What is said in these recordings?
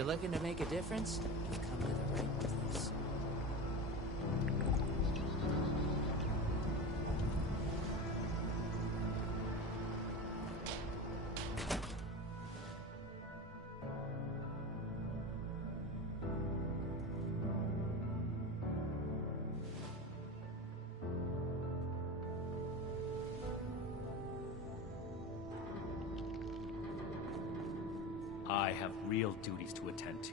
you're looking to make a difference, you've come to the right place. I have real duties to attend to.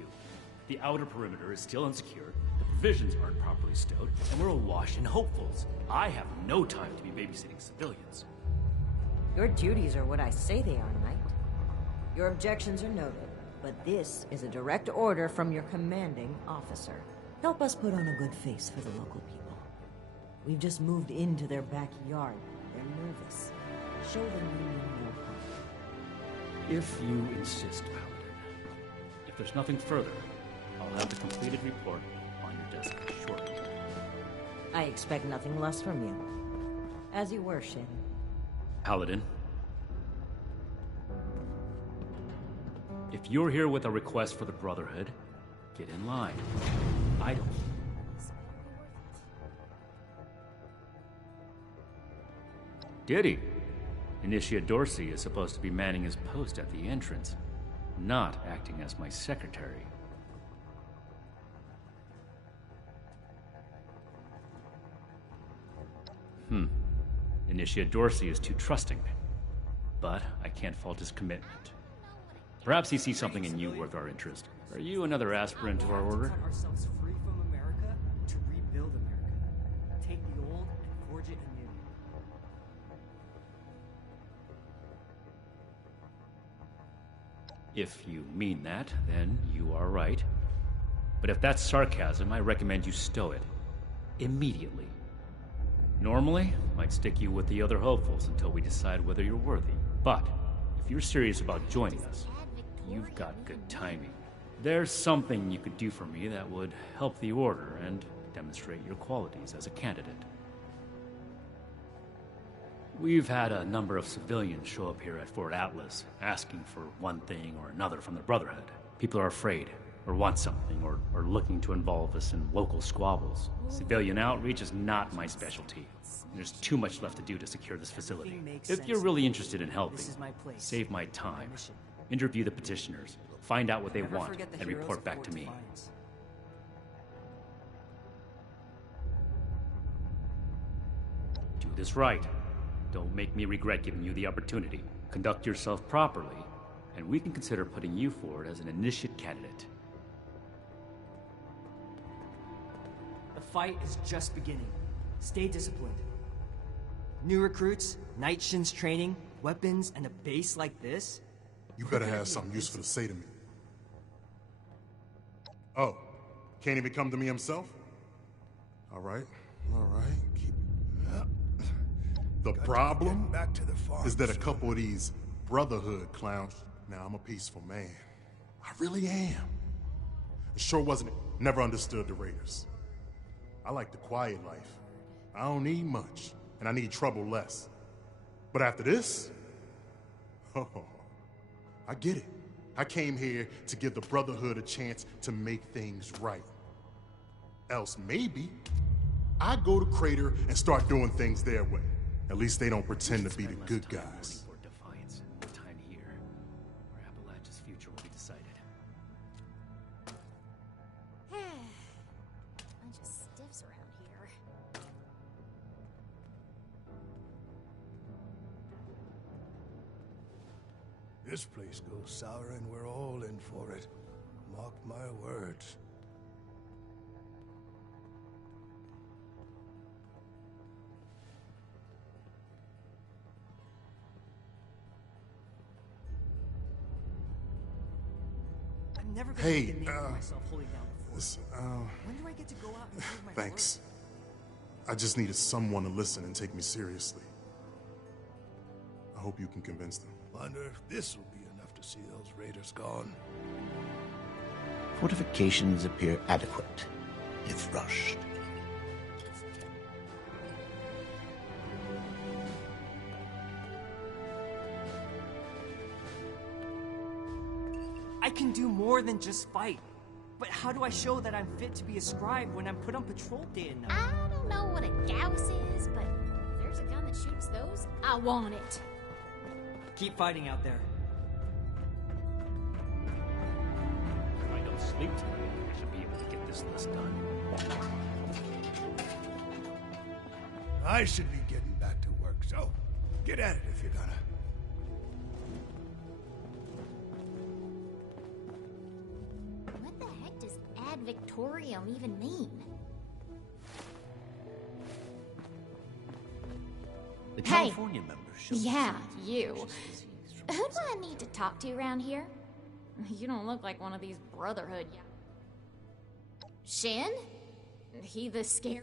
The outer perimeter is still insecure, the provisions aren't properly stowed, and we're awash in hopefuls. I have no time to be babysitting civilians. Your duties are what I say they are, Knight. Your objections are noted, but this is a direct order from your commanding officer. Help us put on a good face for the local people. We've just moved into their backyard. They're nervous. Show them we mean no harm. If you insist, Paladin. If there's nothing further, I'll have the completed report on your desk shortly. I expect nothing less from you. As you were, Shin. Paladin. If you're here with a request for the Brotherhood, get in line. I don't. Diddy. Initiate Dorsey is supposed to be manning his post at the entrance, not acting as my secretary. Initiate Dorsey is too trusting, but I can't fault his commitment. Perhaps he sees something in you worth our interest. Are you another aspirant to our order? Cut ourselves free from America to rebuild America. Take the old and forge it anew. If you mean that, then you are right. But if that's sarcasm, I recommend you stow it. Immediately. Normally, I'd stick you with the other hopefuls until we decide whether you're worthy. But, if you're serious about joining us, you've got good timing. There's something you could do for me that would help the Order and demonstrate your qualities as a candidate. We've had a number of civilians show up here at Fort Atlas, asking for one thing or another from the Brotherhood. People are afraid, or want something, or looking to involve us in local squabbles. Civilian outreach is not my specialty. There's too much left to do to secure this facility. If you're really interested in helping, save my time. Interview the petitioners, find out what they want, and report back to me. Do this right. Don't make me regret giving you the opportunity. Conduct yourself properly, and we can consider putting you forward as an initiate candidate. The fight is just beginning. Stay disciplined. New recruits, night shins training, weapons, and a base like this? You better have something useful to say to me. Oh, can't even come to me himself? All right. The problem is that a couple of these Brotherhood clowns... Now, I'm a peaceful man. I really am. It sure wasn't... Never understood the Raiders. I like the quiet life. I don't need much, and I need trouble less. But after this... Oh, I get it. I came here to give the Brotherhood a chance to make things right. Else maybe I go to Crater and start doing things their way. At least they don't pretend to be the good guys. For defiance and more time here, where Appalachia's future will be decided. Bunch of stiffs around here. This place goes sour and we're all in for it. Mark my words. I'm never gonna Hey, make a name for myself holding down the fort. Listen, When do I get to go out and prove my thanks. I just needed someone to listen and take me seriously. I hope you can convince them. Wonder if this will be enough to see those raiders gone. Fortifications appear adequate, if rushed. I can do more than just fight. But how do I show that I'm fit to be a scribe when I'm put on patrol day and night? I don't know what a Gauss is, but if there's a gun that shoots those, I want it. Keep fighting out there. If I don't sleep tonight, I should be able to get this list done. I should be getting back to work, so get at it if you're gonna. What the heck does ad victorium even mean? The Hey. California members show Yeah, signs of you. infectious disease from Who do inside. I need to talk to around here? You don't look like one of these Brotherhood. Shin? He the scary.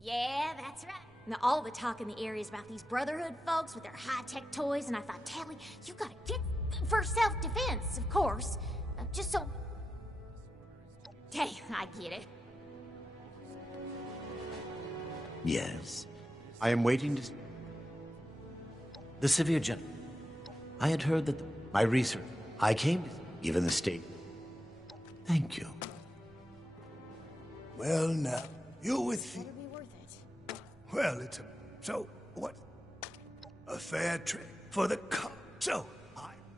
Yeah, that's right. Now, all the talk in the area is about these Brotherhood folks with their high-tech toys, and I thought, Tally, you gotta get for self-defense, of course. Just so... Hey, I get it. Yes. I am waiting to... The severe gentleman. I had heard that my research... I came, given the state. Thank you. Well, now, you're with the... Better be worth it. Well, it's a... So, what? A fair trade for the So,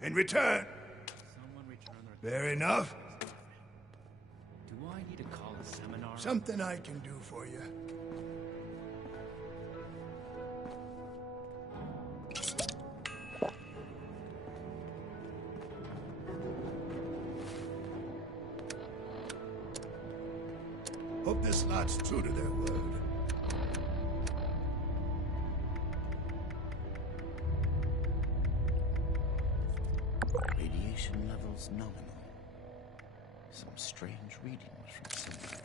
in return... Someone return their... Fair enough. Do I need to call a seminar? Something I can do for you. Hope this lot's true to their word. Radiation levels nominal. Some strange readings from somewhere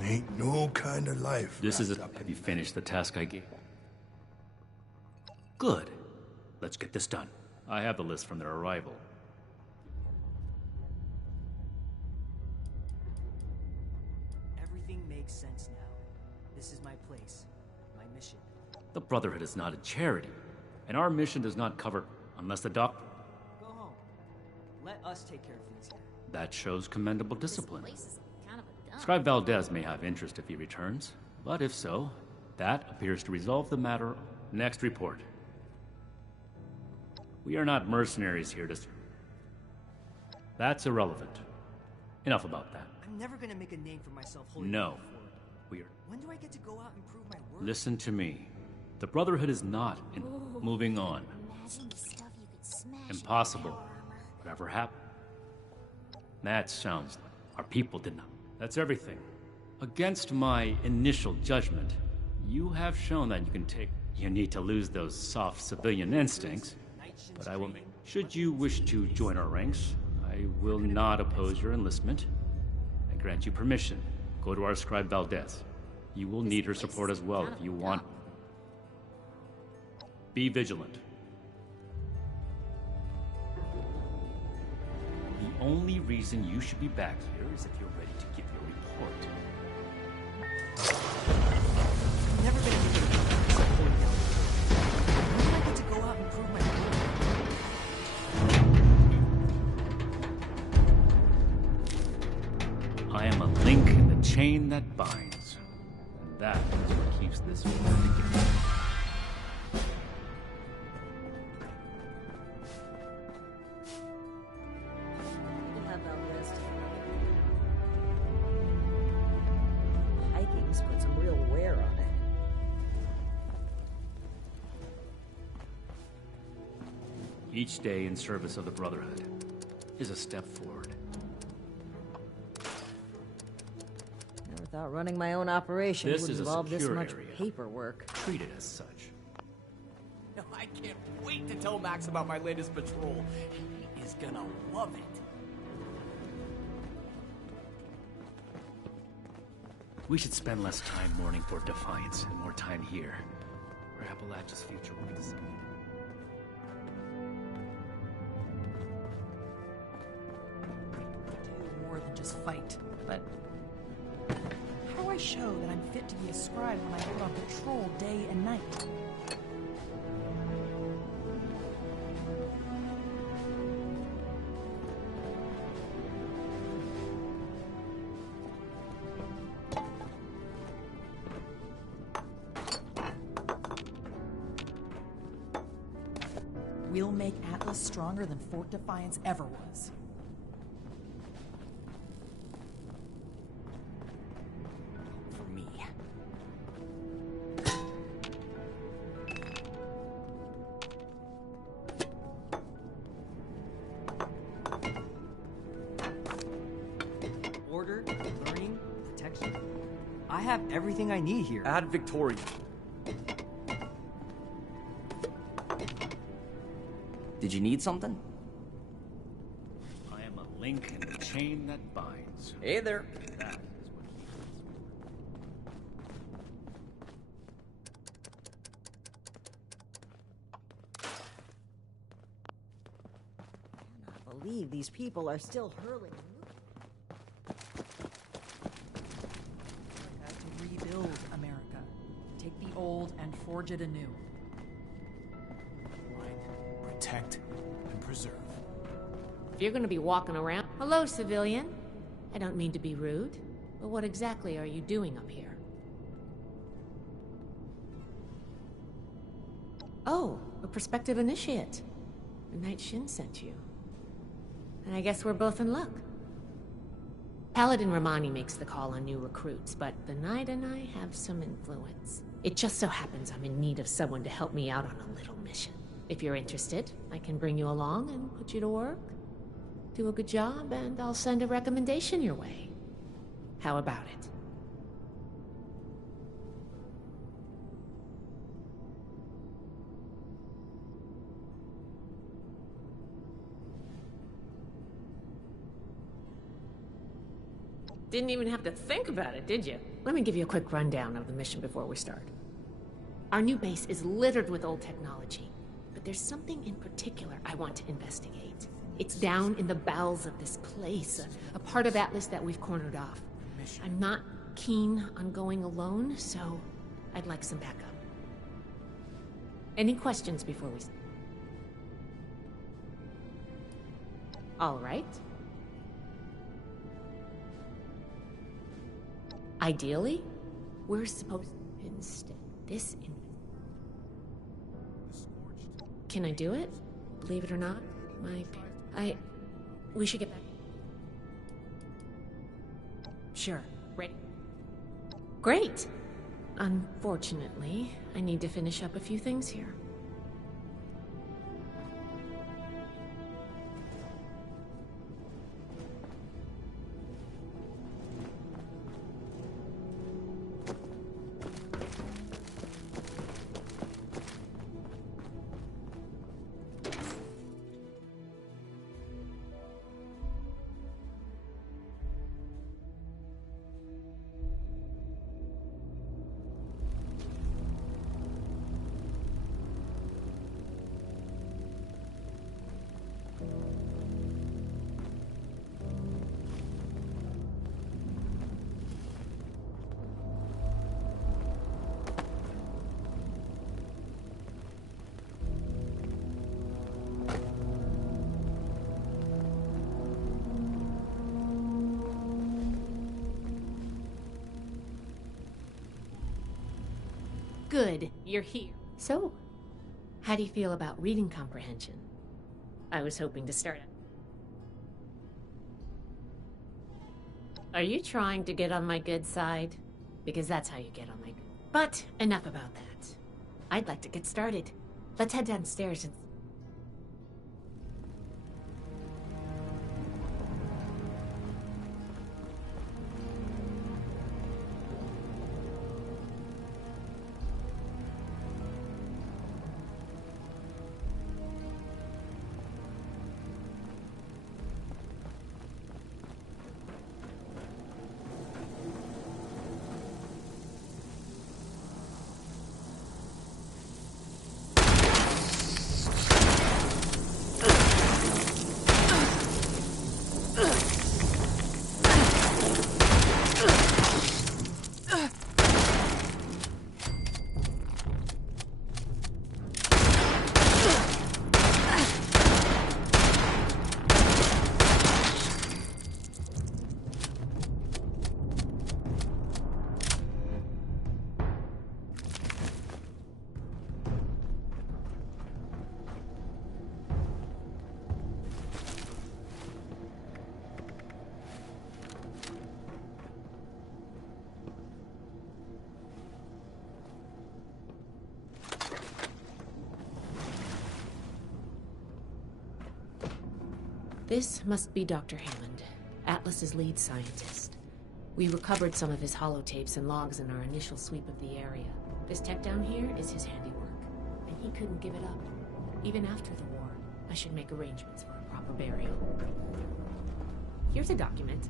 below. Ain't no kind of life. This is wrapped it. up Have in you that. finished the task I gave? Good. Let's get this done. I have the list from their arrival. Everything makes sense now. This is my place, my mission. The Brotherhood is not a charity, and our mission does not cover unless the doc... Go home. Let us take care of things here. That shows commendable discipline. This place is kind of a dump. Scribe Valdez may have interest if he returns, but if so, that appears to resolve the matter. Next report. We are not mercenaries here to... That's irrelevant. Enough about that. I'm never gonna make a name for myself holding No. down the fort. We are... When do I get to go out and prove my worth? Listen to me. The Brotherhood is not in... Moving on. Imagine the stuff you could smash. Impossible. Whatever happened. That sounds like our people did not. That's everything. Against my initial judgment, you have shown that you can take... You need to lose those soft civilian instincts, but I will... Should you wish to join our ranks, I will not oppose your enlistment. I grant you permission. Go to our scribe Valdez. You will need her support as well if you want... Be vigilant. The only reason you should be back here is if you're ready to give your report. I'm never gonna make a name for myself holding down the fort. When do I get to go out and prove my worth? I am a link in the chain that binds. And that is what keeps this war together. We'll have Valdez. Hiking's put some real wear on it. Each day in service of the Brotherhood is a step forward. Never thought running my own operation This would is a involve this secure much area. paperwork. Treat it as such. I can't wait to tell Max about my latest patrol. He is gonna love it. We should spend less time mourning for Defiance and more time here, where Appalachia's future will be decided. Do more than just fight. But how are show that I'm fit to be a scribe when I put on patrol day and night? We'll make Atlas stronger than Fort Defiance ever was. For me. Order, learning, protection. I have everything I need here. Add Victoria. Did you need something? I am a link in the chain that binds. Hey there. That is what I believe these people are still hurling. To rebuild America. Take the old and forge it anew. Protect and preserve. If you're gonna be walking around... Hello, civilian. I don't mean to be rude, but what exactly are you doing up here? Oh, a prospective initiate. The Night Shin sent you. And I guess we're both in luck. Paladin Romani makes the call on new recruits, but the Knight and I have some influence. It just so happens I'm in need of someone to help me out on a little mission. If you're interested, I can bring you along and put you to work. Do a good job, and I'll send a recommendation your way. How about it? Didn't even have to think about it, did you? Let me give you a quick rundown of the mission before we start. Our new base is littered with old technology. But there's something in particular I want to investigate. It's down in the bowels of this place, a part of Atlas that we've cornered off. I'm not keen on going alone, so I'd like some backup. Any questions before we... All right. Ideally, we're supposed to instead this in... Can I do it? Believe it or not, we should get back. Sure. Ready? Great! Unfortunately, I need to finish up a few things here. Good, you're here. So, how do you feel about reading comprehension? I was hoping to start... Are you trying to get on my good side? Because that's how you get on my good... But, enough about that. I'd like to get started. Let's head downstairs and... This must be Dr. Hammond, Atlas's lead scientist. We recovered some of his holotapes and logs in our initial sweep of the area. This tech down here is his handiwork, and he couldn't give it up. Even after the war, I should make arrangements for a proper burial. Here's a document.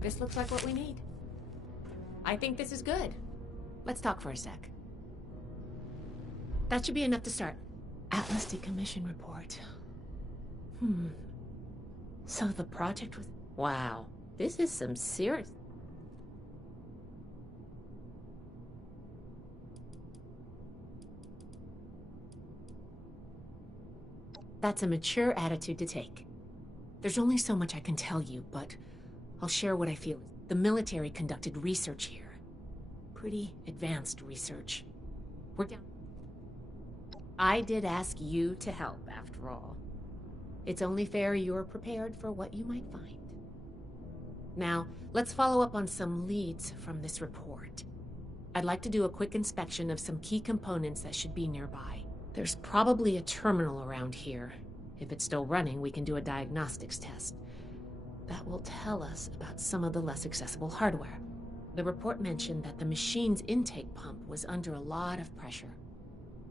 This looks like what we need. I think this is good. Let's talk for a sec. That should be enough to start. Atlas decommission report. So the project was... Wow. This is some serious... That's a mature attitude to take. There's only so much I can tell you, but I'll share what I feel. The military conducted research here. Pretty advanced research. We're down. I did ask you to help, after all. It's only fair you're prepared for what you might find. Now, let's follow up on some leads from this report. I'd like to do a quick inspection of some key components that should be nearby. There's probably a terminal around here. If it's still running, we can do a diagnostics test. That will tell us about some of the less accessible hardware. The report mentioned that the machine's intake pump was under a lot of pressure.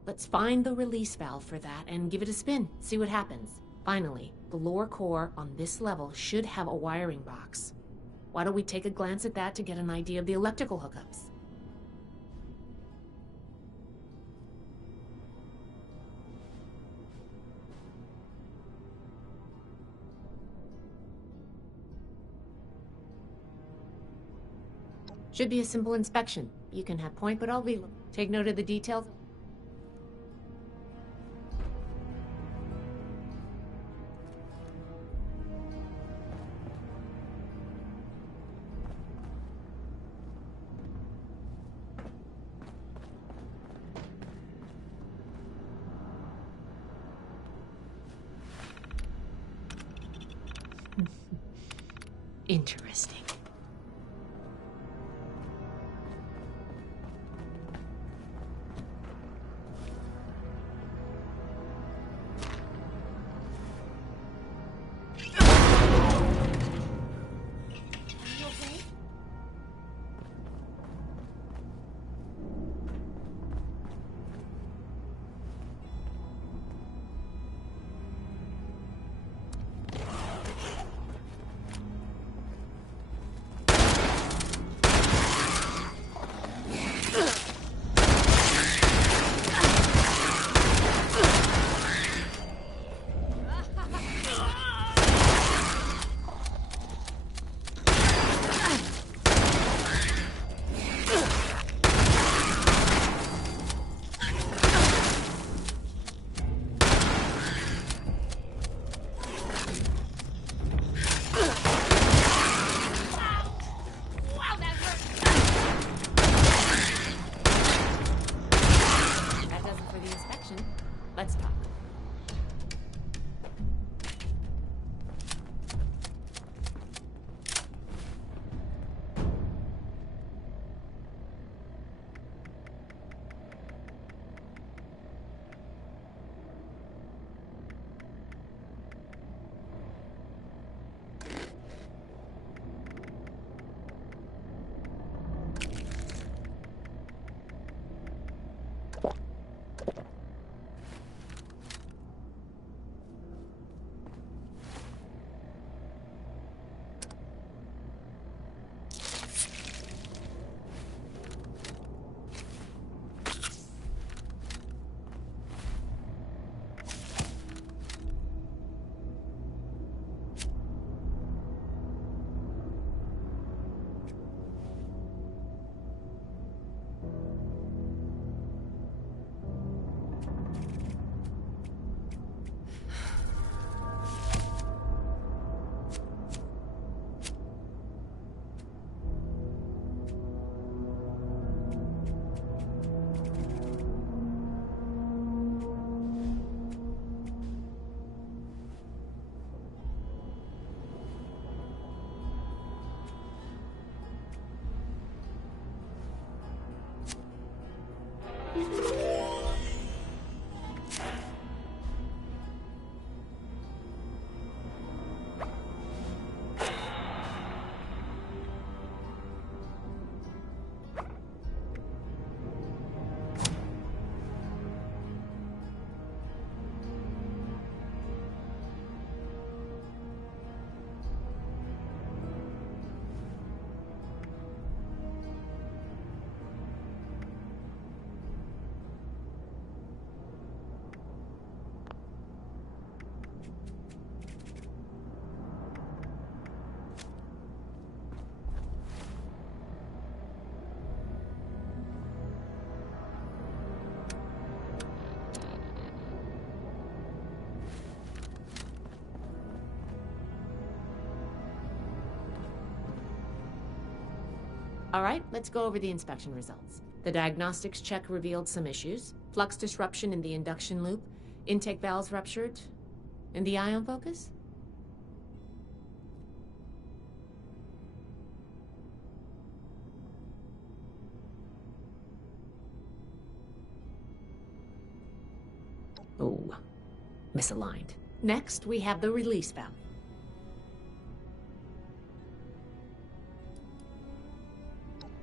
Let's find the release valve for that and give it a spin, see what happens. Finally, the lower core on this level should have a wiring box. Why don't we take a glance at that to get an idea of the electrical hookups? Should be a simple inspection. You can have point, but I'll be... Take note of the details. Interesting. Let's talk. All right, let's go over the inspection results. The diagnostics check revealed some issues. Flux disruption in the induction loop, intake valves ruptured, and the ion focus? Oh, misaligned. Next, we have the release valve.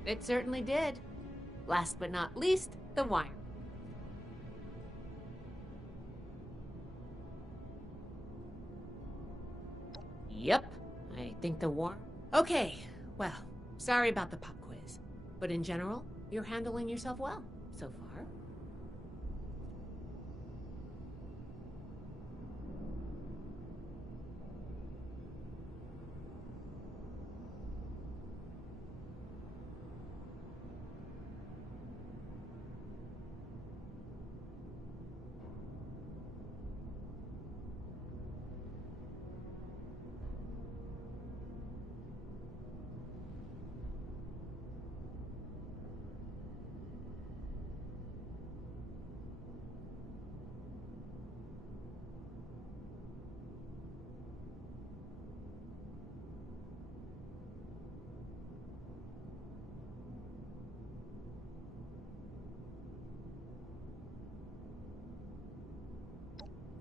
It certainly did. Last but not least, the wire. Yep, I think the wire... Okay, well, sorry about the pop quiz. But in general, you're handling yourself well so far.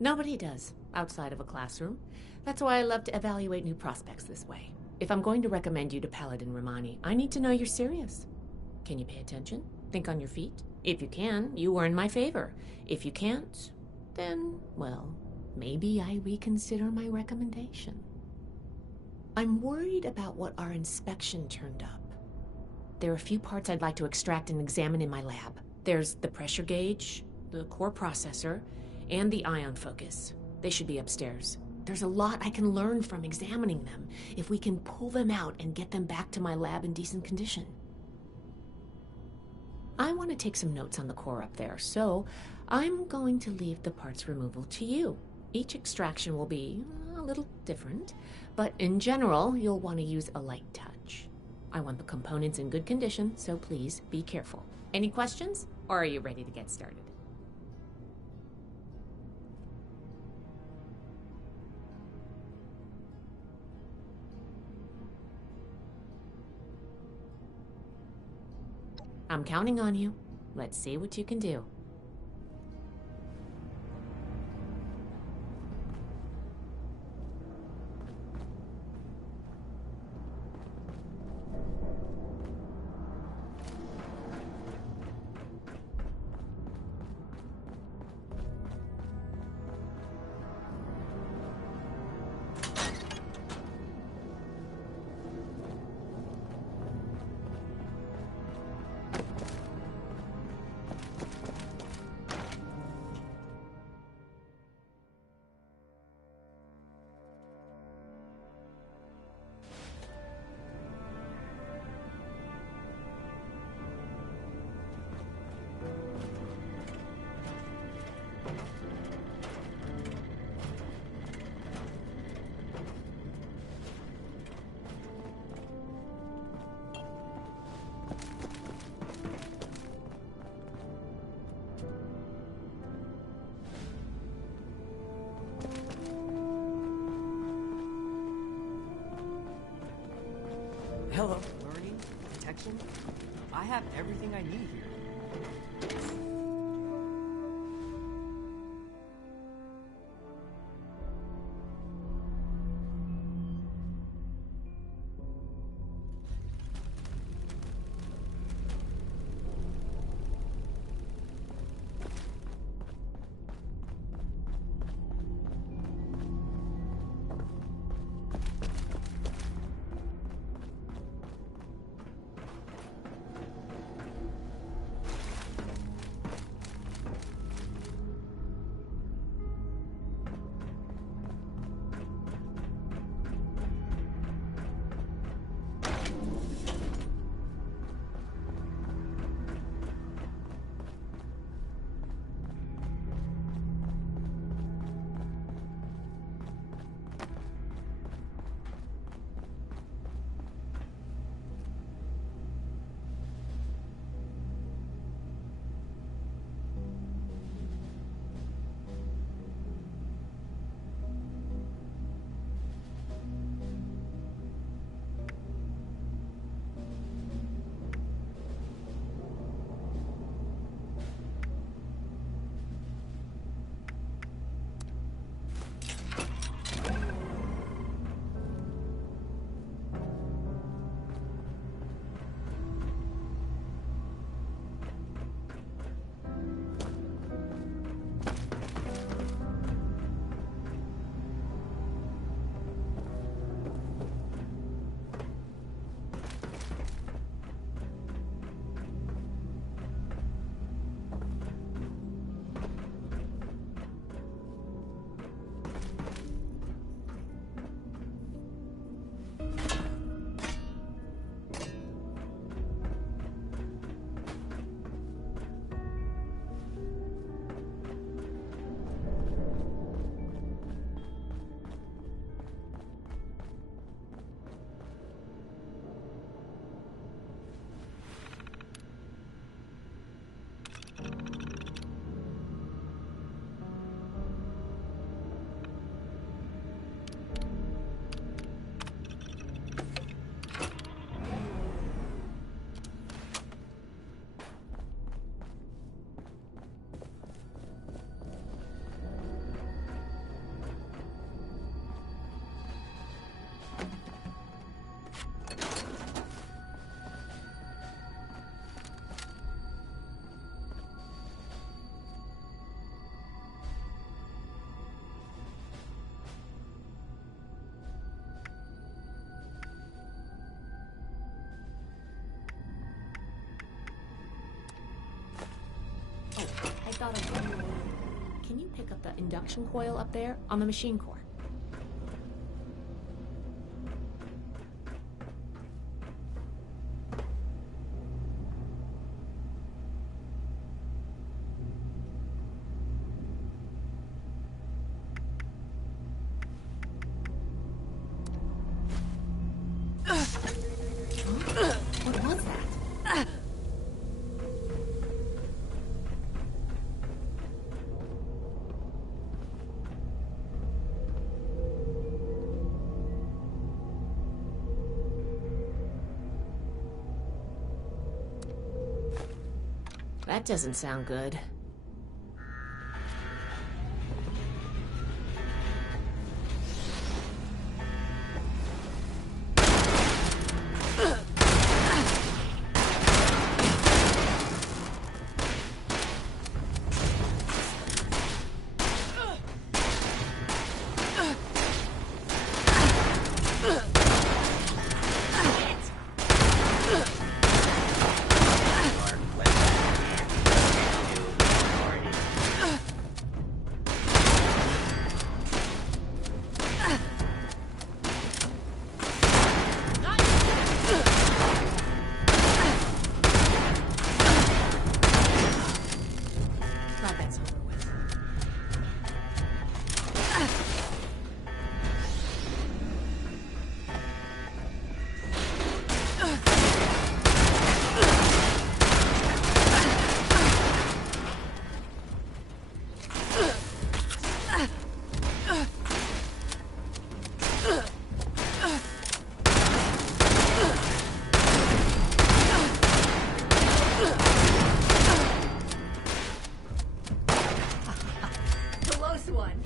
Nobody does, outside of a classroom. That's why I love to evaluate new prospects this way. If I'm going to recommend you to Paladin Romani, I need to know you're serious. Can you pay attention? Think on your feet? If you can, you are in my favor. If you can't, then, well, maybe I reconsider my recommendation. I'm worried about what our inspection turned up. There are a few parts I'd like to extract and examine in my lab. There's the pressure gauge, the core processor, and the ion focus. They should be upstairs. There's a lot I can learn from examining them if we can pull them out and get them back to my lab in decent condition. I want to take some notes on the core up there, so I'm going to leave the parts removal to you. Each extraction will be a little different, but in general, you'll want to use a light touch. I want the components in good condition, so please be careful. Any questions, or are you ready to get started? I'm counting on you. Let's see what you can do. Hello, learning, detection. I have everything I need here. thought of one more. Can you pick up the induction coil up there on the machine core? What was that? That doesn't sound good. Glad that's over with. Close one.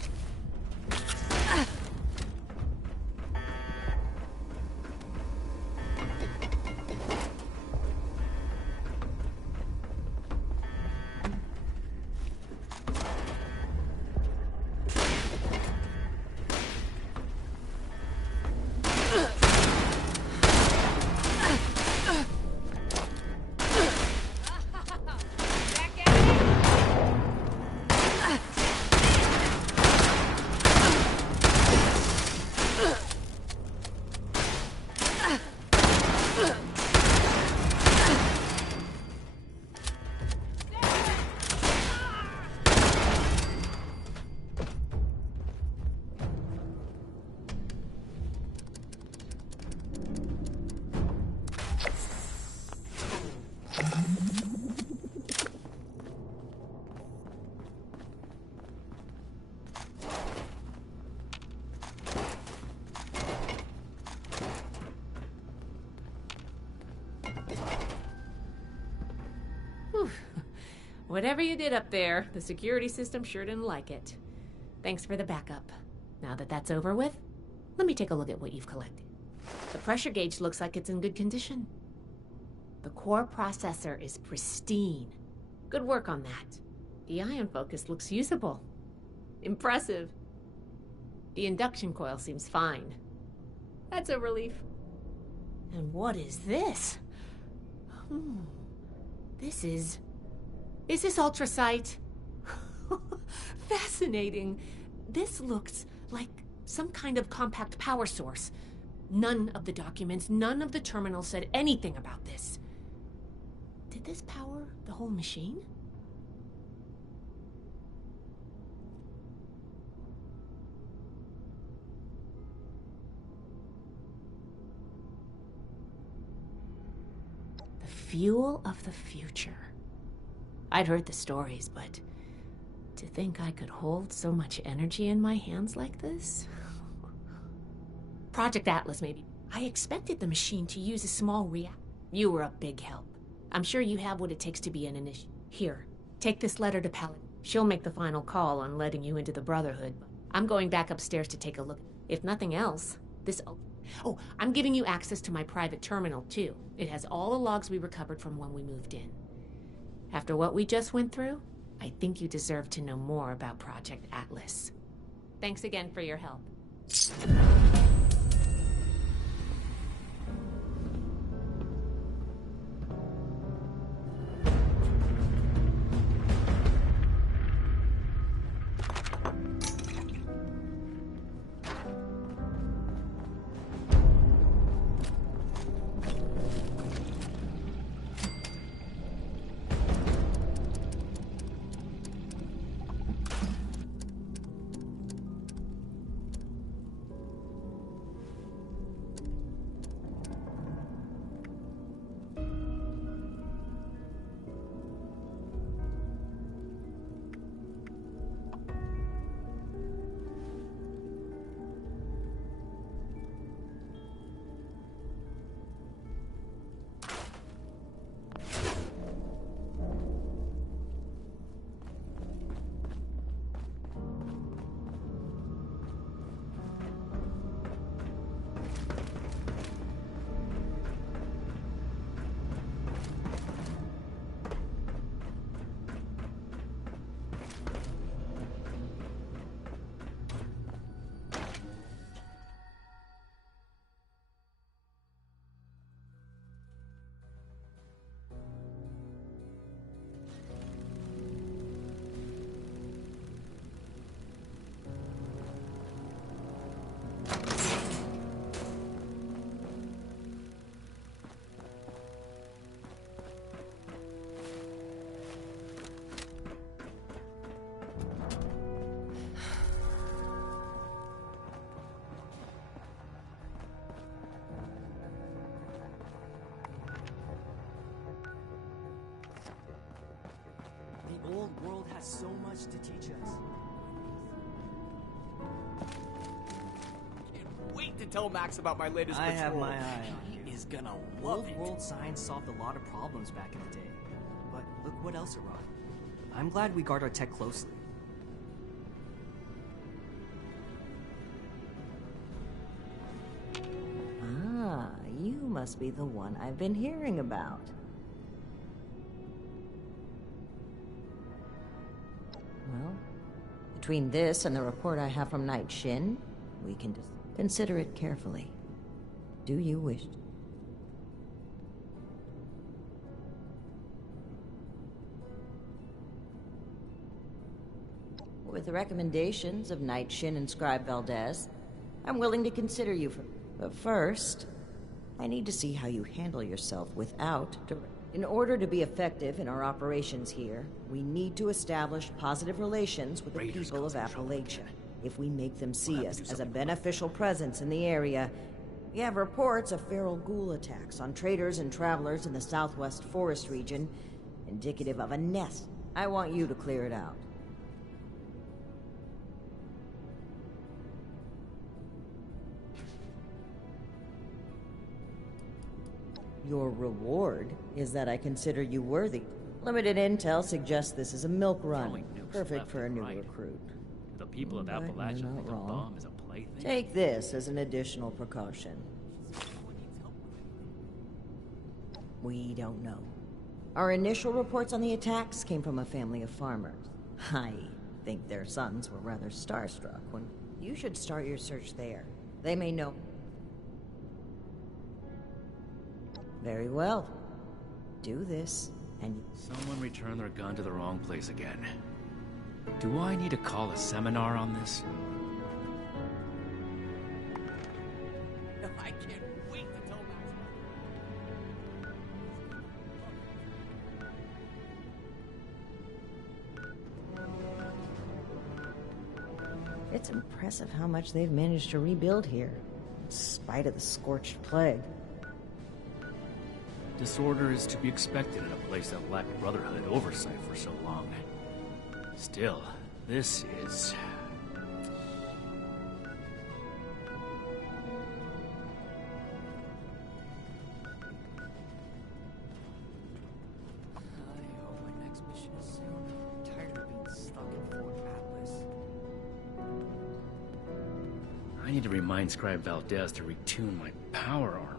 Whew. Whatever you did up there, the security system sure didn't like it. Thanks for the backup. Now that that's over with, let me take a look at what you've collected. The pressure gauge looks like it's in good condition. The core processor is pristine. Good work on that. The ion focus looks usable. Impressive. The induction coil seems fine. That's a relief. And what is this? Is this ultrasight? Fascinating. This looks like some kind of compact power source. None of the documents, none of the terminals said anything about this. Did this power the whole machine? The fuel of the future. I'd heard the stories, but to think I could hold so much energy in my hands like this? Project Atlas, maybe. I expected the machine to use a small reactor. You were a big help. I'm sure you have what it takes to be an initiate. Here, take this letter to Paladin. She'll make the final call on letting you into the Brotherhood. I'm going back upstairs to take a look. If nothing else, this... Oh, I'm giving you access to my private terminal, too. It has all the logs we recovered from when we moved in. After what we just went through, I think you deserve to know more about Project Atlas. Thanks again for your help. much to teach us. Can't wait to tell Max about my latest I patrol. have my eye on you. He is gonna love Old it. world science solved a lot of problems back in the day. But look what else it brought. I'm glad we guard our tech closely. Ah, you must be the one I've been hearing about. Well, between this and the report I have from Night Shin, we can just consider it carefully. Do you wish? With the recommendations of Night Shin and Scribe Valdez, I'm willing to consider you for... But first, I need to see how you handle yourself without... In order to be effective in our operations here, we need to establish positive relations with the people of Appalachia. If we make them see us as a beneficial presence in the area, we have reports of feral ghoul attacks on traders and travelers in the southwest forest region, indicative of a nest. I want you to clear it out. Your reward is that I consider you worthy. Limited intel suggests this is a milk run, perfect for a new recruit. The people of But you're Appalachia not think a wrong. bomb is a plaything. Take this as an additional precaution. We don't know. Our initial reports on the attacks came from a family of farmers. I think their sons were rather starstruck when... You should start your search there. They may know... Very well. Do this, and... Someone returned their gun to the wrong place again. Do I need to call a seminar on this? I can't wait to tell Max. It's impressive how much they've managed to rebuild here, in spite of the scorched plague. Disorder is to be expected in a place that lacked Brotherhood oversight for so long. Still, this is... I hope my next mission is soon. I'm tired of being stuck in Fort Atlas. I need to remind Scribe Valdez to retune my power armor.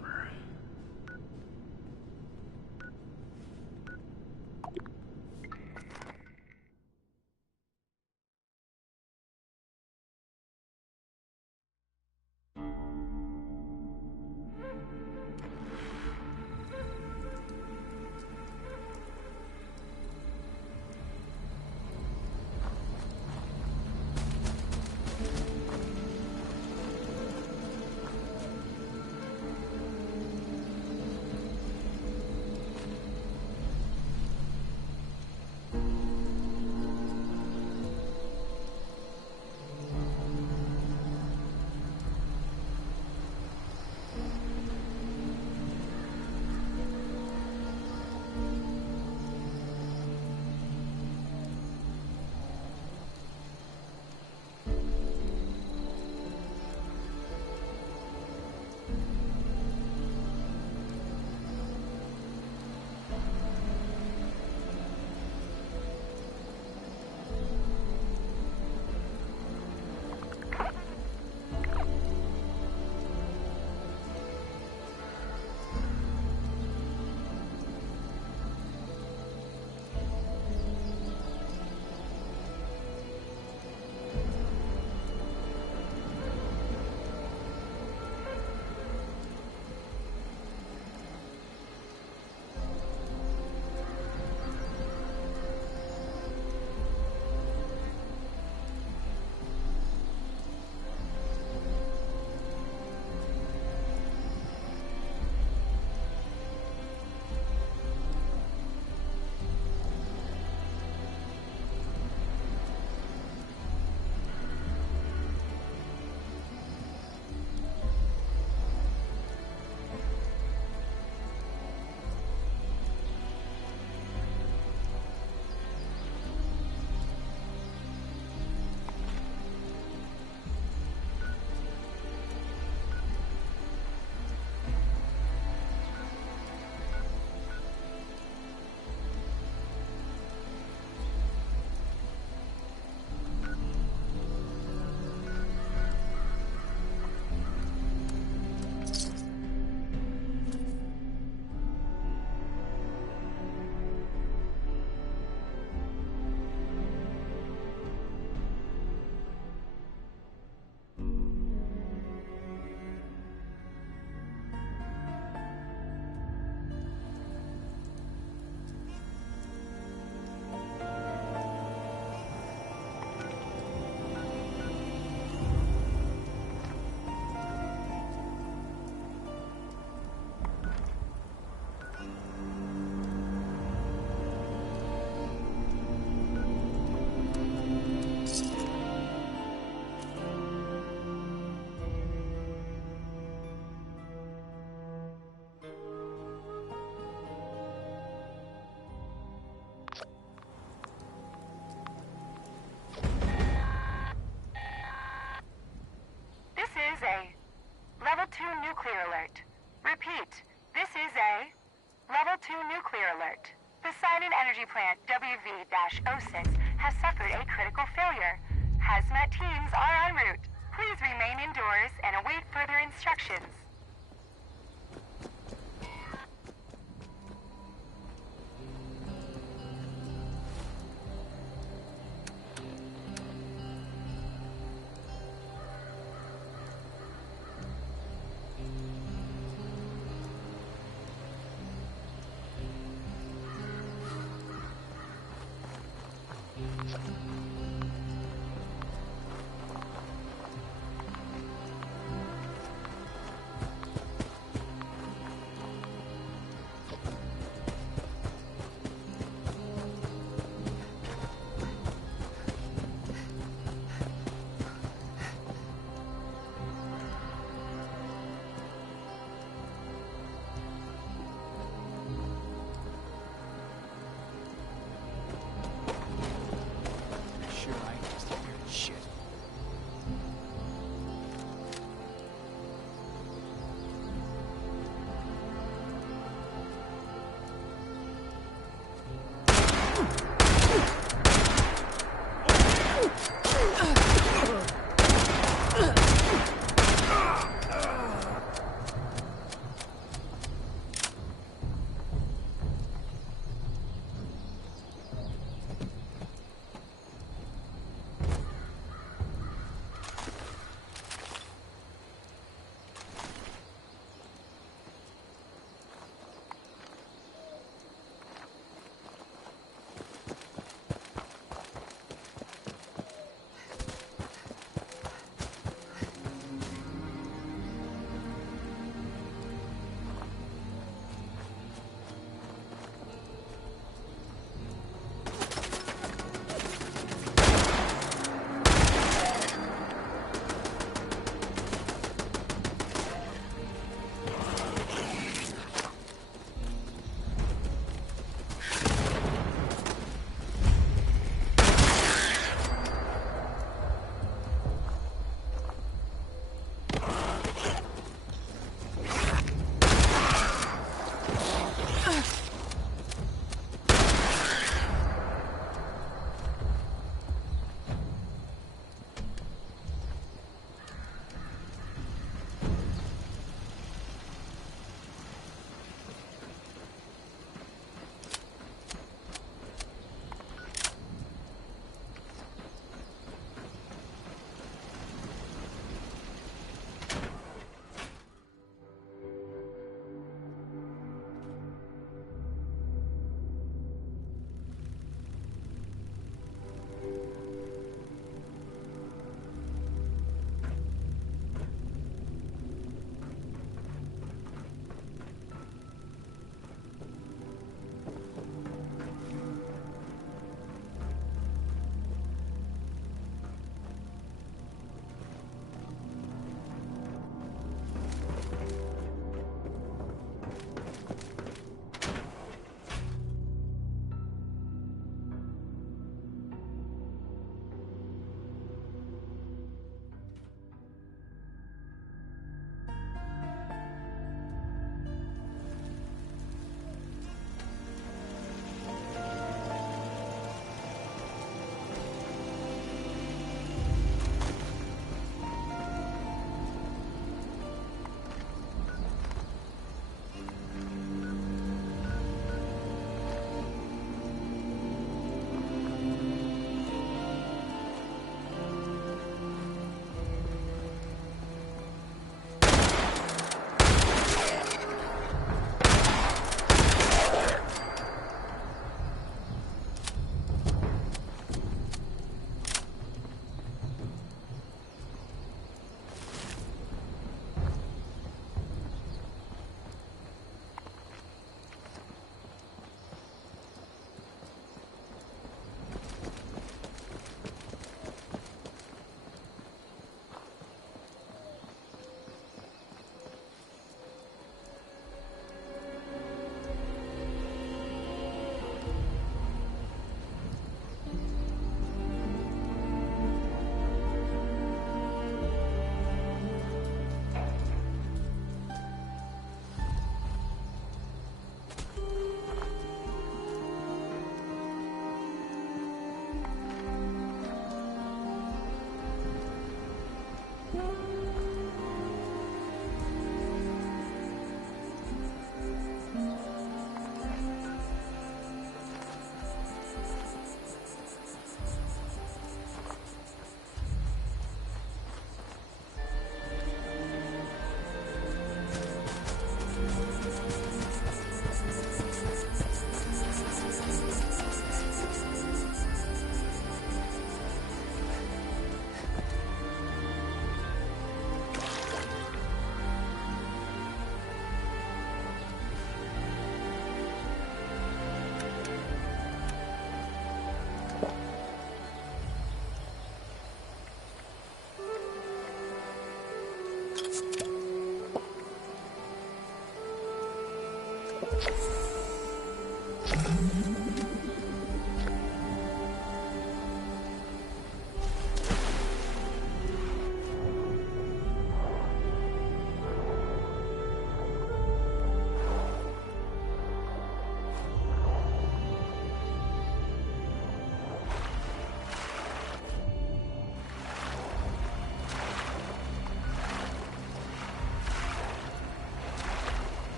ps5-06 has suffered a critical failure. Hazmat teams are en route. Please remain indoors and await further instructions.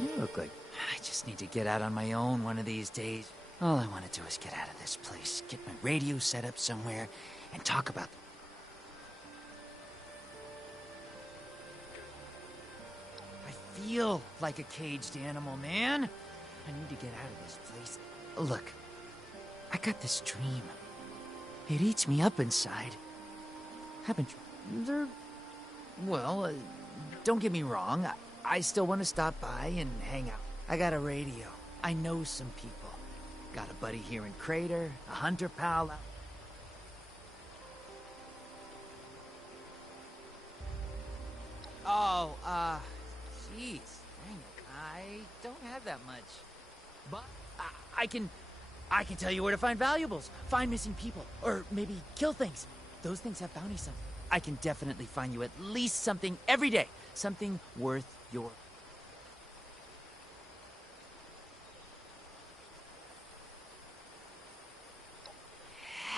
You look like... I just need to get out on my own one of these days. All I want to do is get out of this place, get my radio set up somewhere, and talk about... I feel like a caged animal, man. I need to get out of this place. Look, I got this dream. It eats me up inside. Haven't... Well, don't get me wrong. I still want to stop by and hang out. I got a radio. I know some people. Got a buddy here in Crater, a hunter pal out... Oh, jeez. Dang it. I don't have that much. But I can tell you where to find valuables, find missing people, or maybe kill things. Those things have bounties. Something. I can definitely find you at least something every day. Something worth your...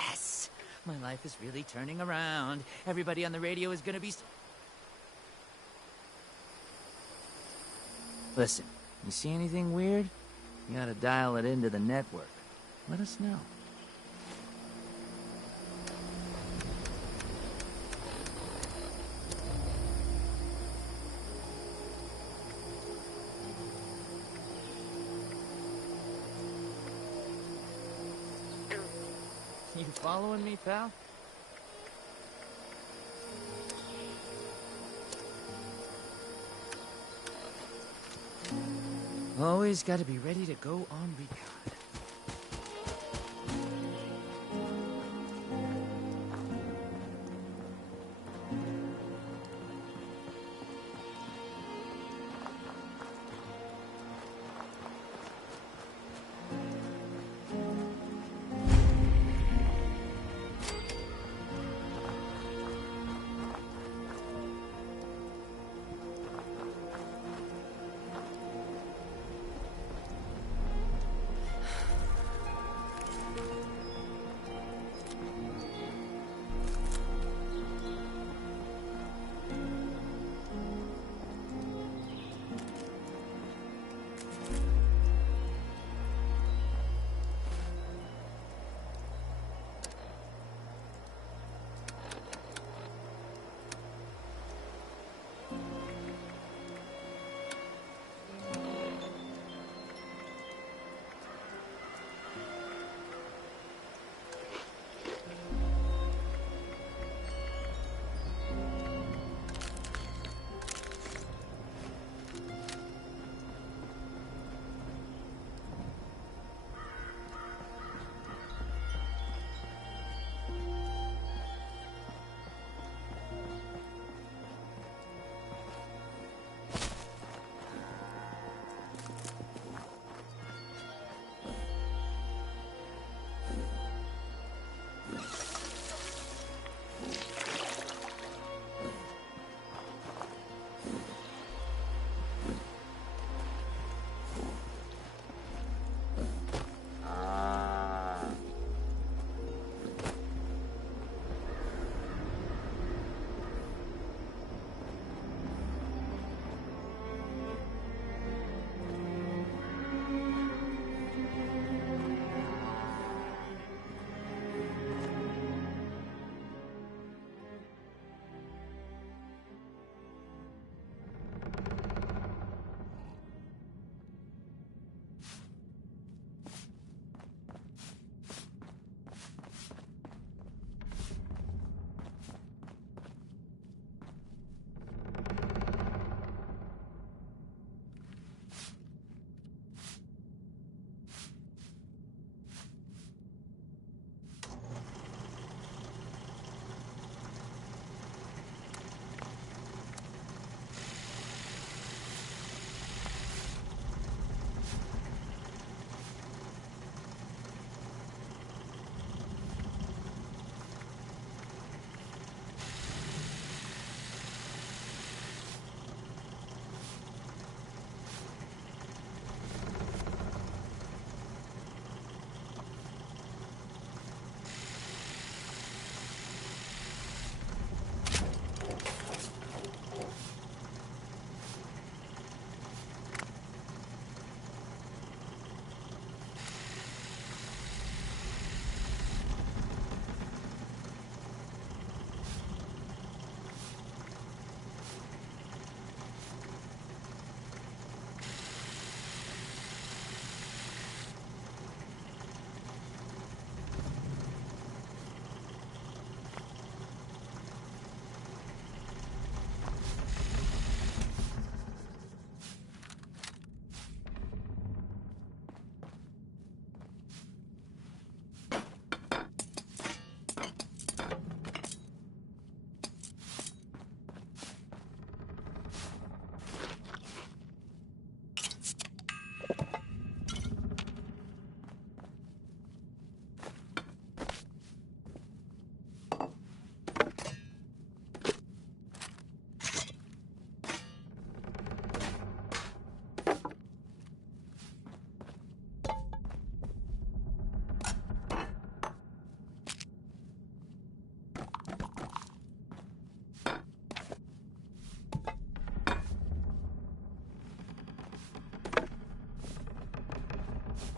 Yes! My life is really turning around. Everybody on the radio is gonna be... Listen, you see anything weird? You gotta dial it into the network. Let us know. You following me, pal? Always gotta be ready to go on recon.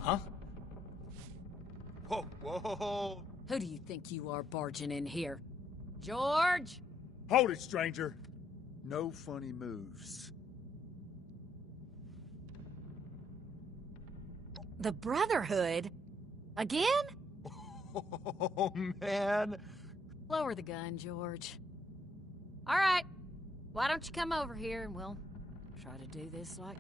Huh? Whoa, whoa. Who do you think you are barging in here? George? Hold it, stranger. No funny moves. The Brotherhood? Again? Oh, man. Lower the gun, George. All right. Why don't you come over here and we'll try to do this like...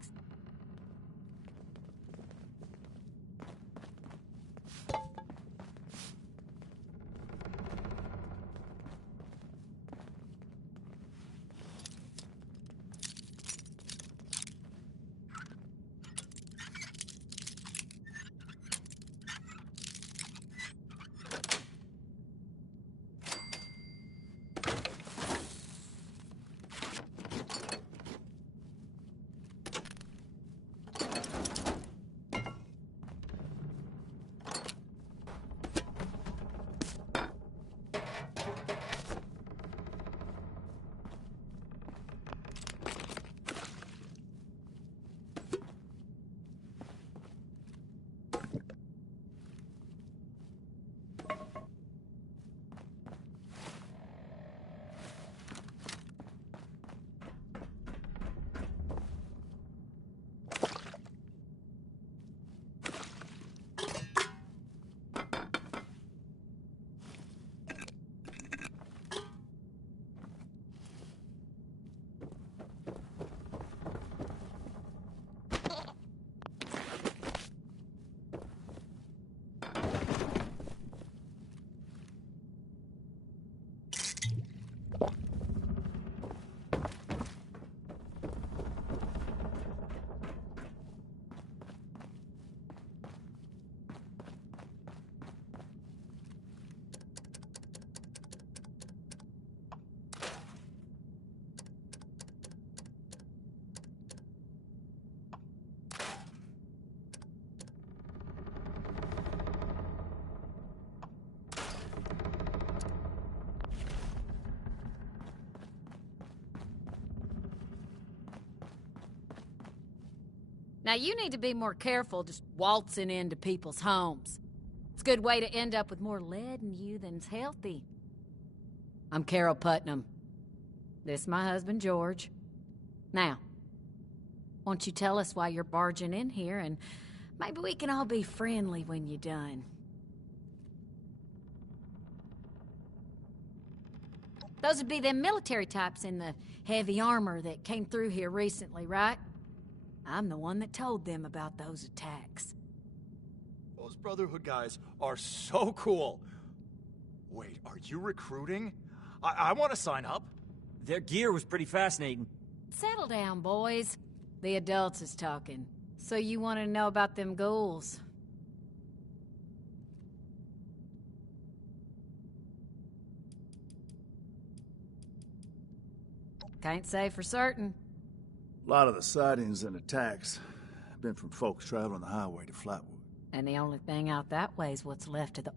Now you need to be more careful just waltzing into people's homes. It's a good way to end up with more lead in you than's healthy. I'm Carol Putnam. This is my husband, George. Now, won't you tell us why you're barging in here, and maybe we can all be friendly when you're done. Those would be them military types in the heavy armor that came through here recently, right? I'm the one that told them about those attacks. Those Brotherhood guys are so cool. Wait, are you recruiting? I want to sign up. Their gear was pretty fascinating. Settle down, boys. The adults is talking. So you want to know about them ghouls? Can't say for certain. A lot of the sightings and attacks have been from folks traveling the highway to Flatwood. And the only thing out that way is what's left of the...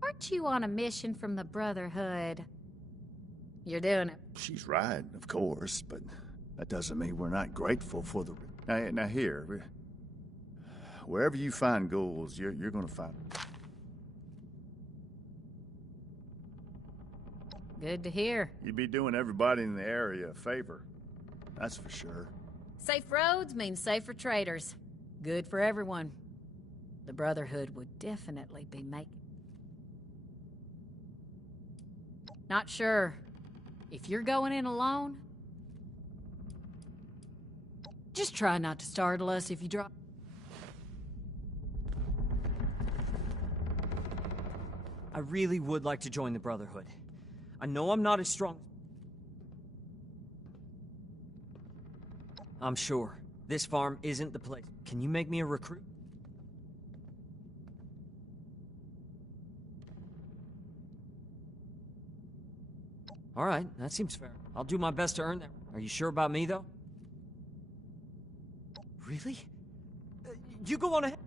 Aren't you on a mission from the Brotherhood? You're doing it. She's right, of course, but that doesn't mean we're not grateful for the... Now here, wherever you find ghouls, you're gonna find... Good to hear. You'd be doing everybody in the area a favor. That's for sure. Safe roads mean safer traders. Good for everyone. The Brotherhood would definitely be making... Not sure. If you're going in alone, just try not to startle us if you drop... I really would like to join the Brotherhood. I know I'm not as strong... I'm sure. This farm isn't the place. Can you make me a recruit? All right, that seems fair. I'll do my best to earn that. Are you sure about me, though? Really? You go on ahead.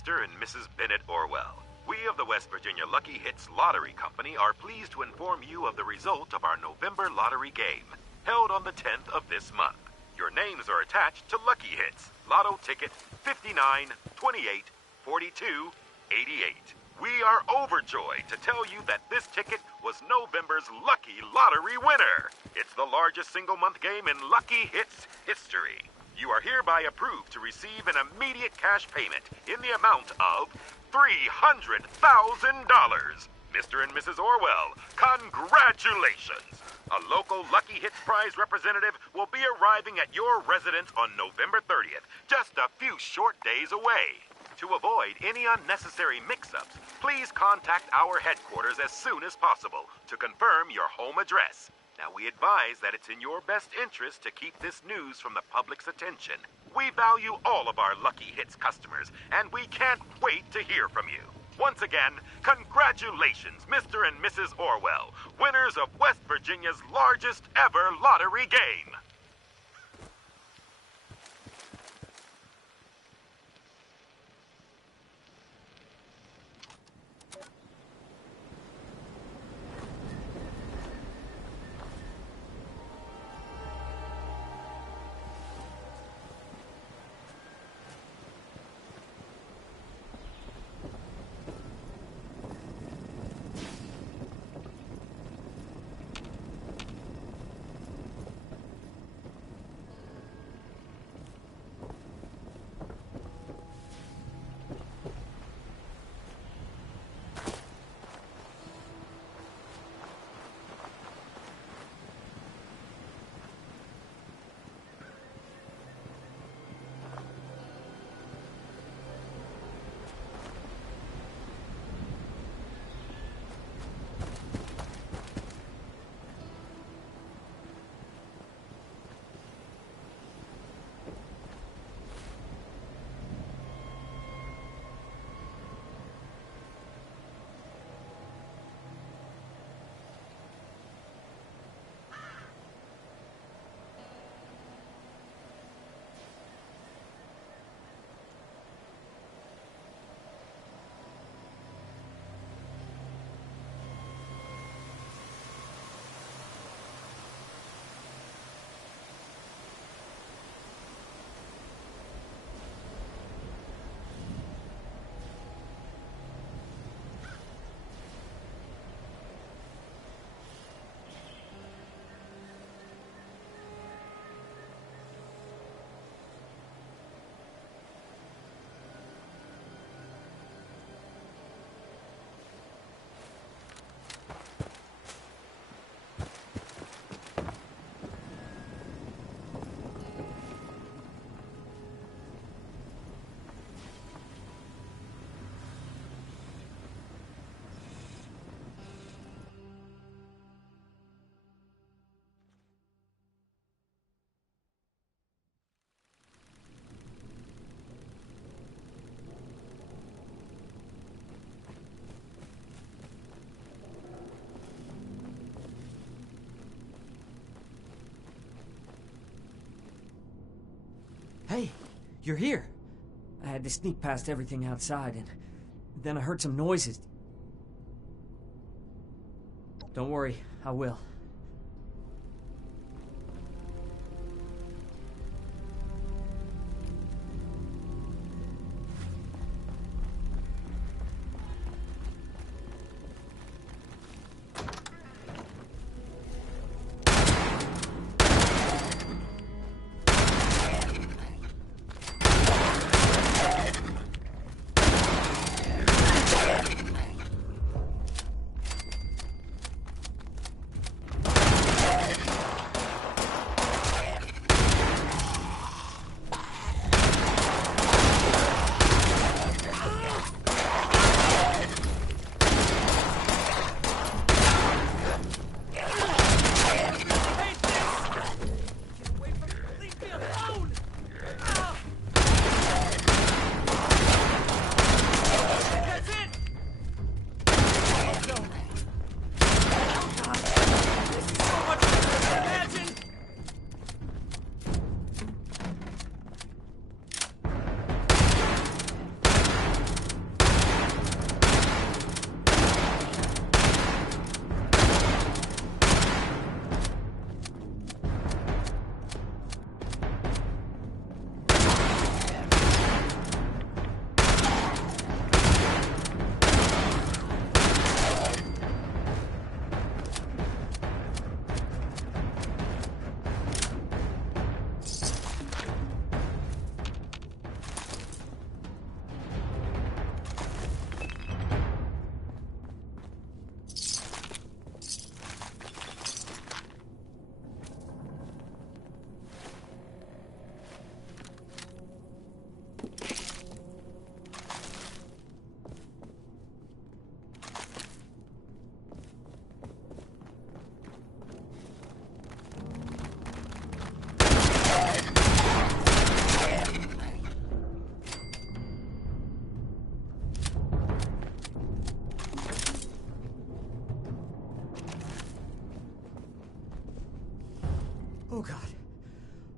Mr. and Mrs. Bennett Orwell. We of the West Virginia Lucky Hits Lottery Company are pleased to inform you of the result of our November lottery game, held on the 10th of this month. Your names are attached to Lucky Hits, Lotto Ticket 59 28 42 88. We are overjoyed to tell you that this ticket was November's lucky lottery winner. It's the largest single-month game in Lucky Hits history. You are hereby approved to receive an immediate cash payment in the amount of $300,000. Mr. and Mrs. Orwell, congratulations! A local Lucky Hits prize representative will be arriving at your residence on November 30th, just a few short days away. To avoid any unnecessary mix-ups, please contact our headquarters as soon as possible to confirm your home address. Now, we advise that it's in your best interest to keep this news from the public's attention. We value all of our Lucky Hits customers, and we can't wait to hear from you. Once again, congratulations, Mr. and Mrs. Orwell, winners of West Virginia's largest ever lottery game. Hey, you're here. I had to sneak past everything outside, and then I heard some noises. Don't worry, I will.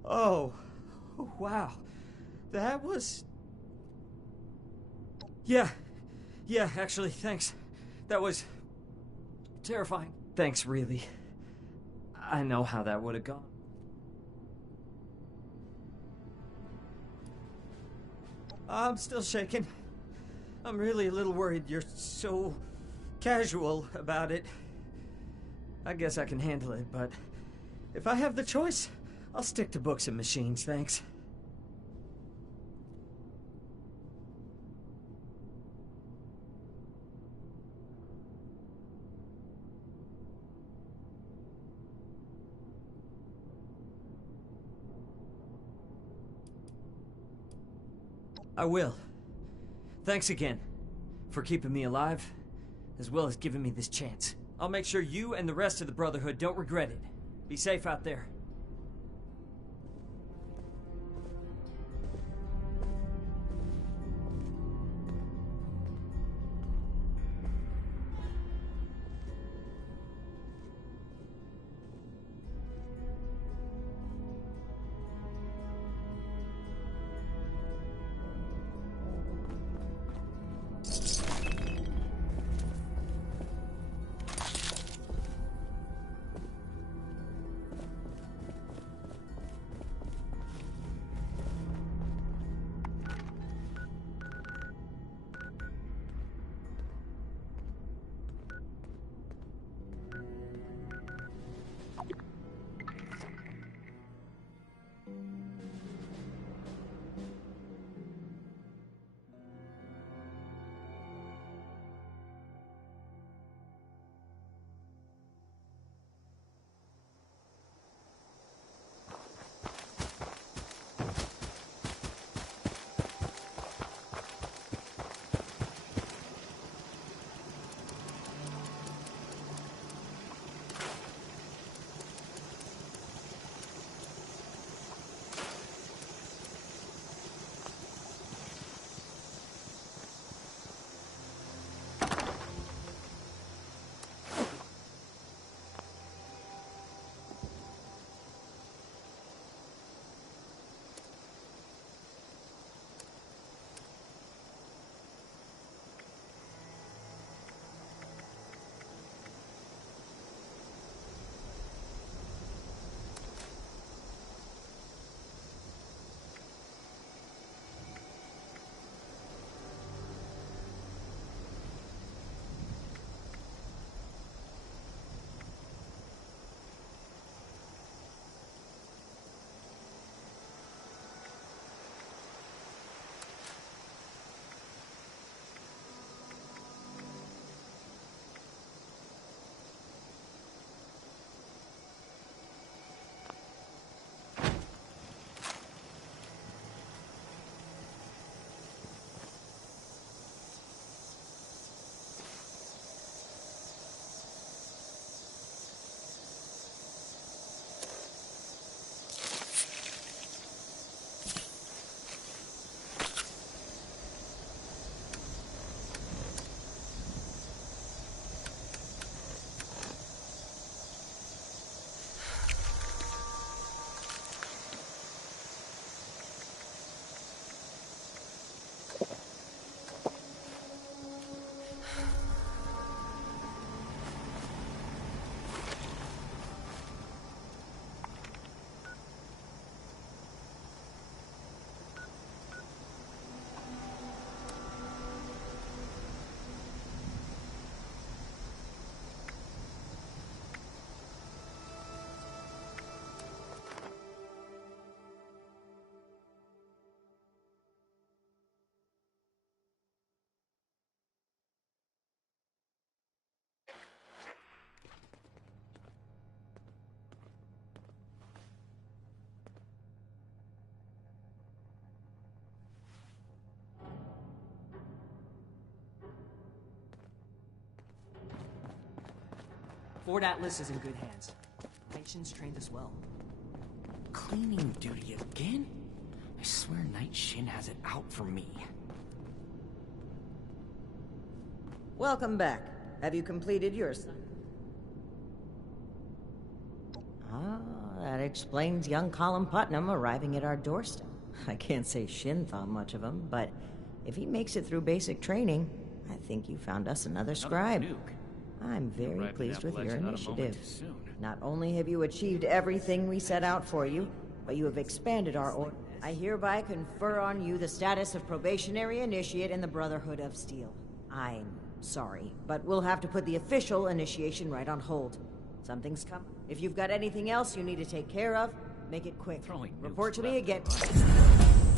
Oh, wow. That was... Yeah, actually, thanks. That was... terrifying. Thanks, really. I know how that would have gone. I'm still shaking. I'm really a little worried you're so casual about it. I guess I can handle it, but if I have the choice, I'll stick to books and machines, thanks. I will. Thanks again for keeping me alive, as well as giving me this chance. I'll make sure you and the rest of the Brotherhood don't regret it. Be safe out there. Fort Atlas is in good hands. Night Shin's trained us well. Cleaning duty again? I swear Night Shin has it out for me. Welcome back. Have you completed your assignment? Ah, that explains young Colin Putnam arriving at our doorstep. I can't say Shin thought much of him, but if he makes it through basic training, I think you found us another scribe. I'm very pleased with your initiative. Not only have you achieved everything we set out for you, but you have expanded our order. I hereby confer on you the status of probationary initiate in the Brotherhood of Steel. I'm sorry, but we'll have to put the official initiation right on hold. Something's come. If you've got anything else you need to take care of, make it quick. Report to me again.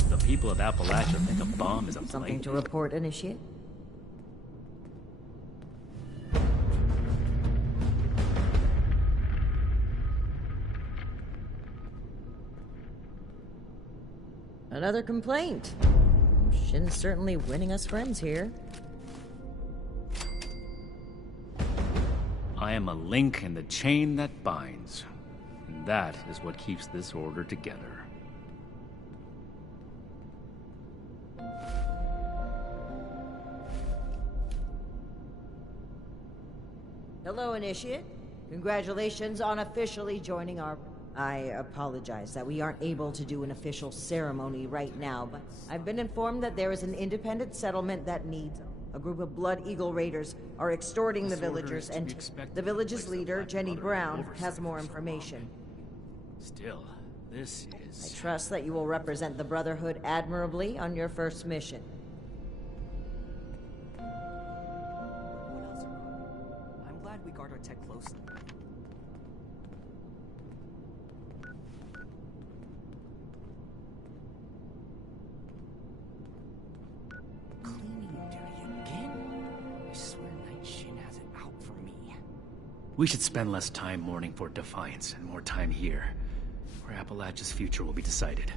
The people of Appalachia think a bomb is a Something to report, Initiate? Another complaint. Shin's certainly winning us friends here. I am a link in the chain that binds. And that is what keeps this order together. Hello, Initiate. Congratulations on officially joining our... I apologize that we aren't able to do an official ceremony right now, but I've been informed that there is an independent settlement that needs... A group of Blood Eagle raiders are extorting the villagers, and the village's leader, Jenny Brown, has more information. Still, this is... I trust that you will represent the Brotherhood admirably on your first mission. I'm glad we guard our tech closely. We should spend less time mourning for Defiance and more time here, where Appalachia's future will be decided.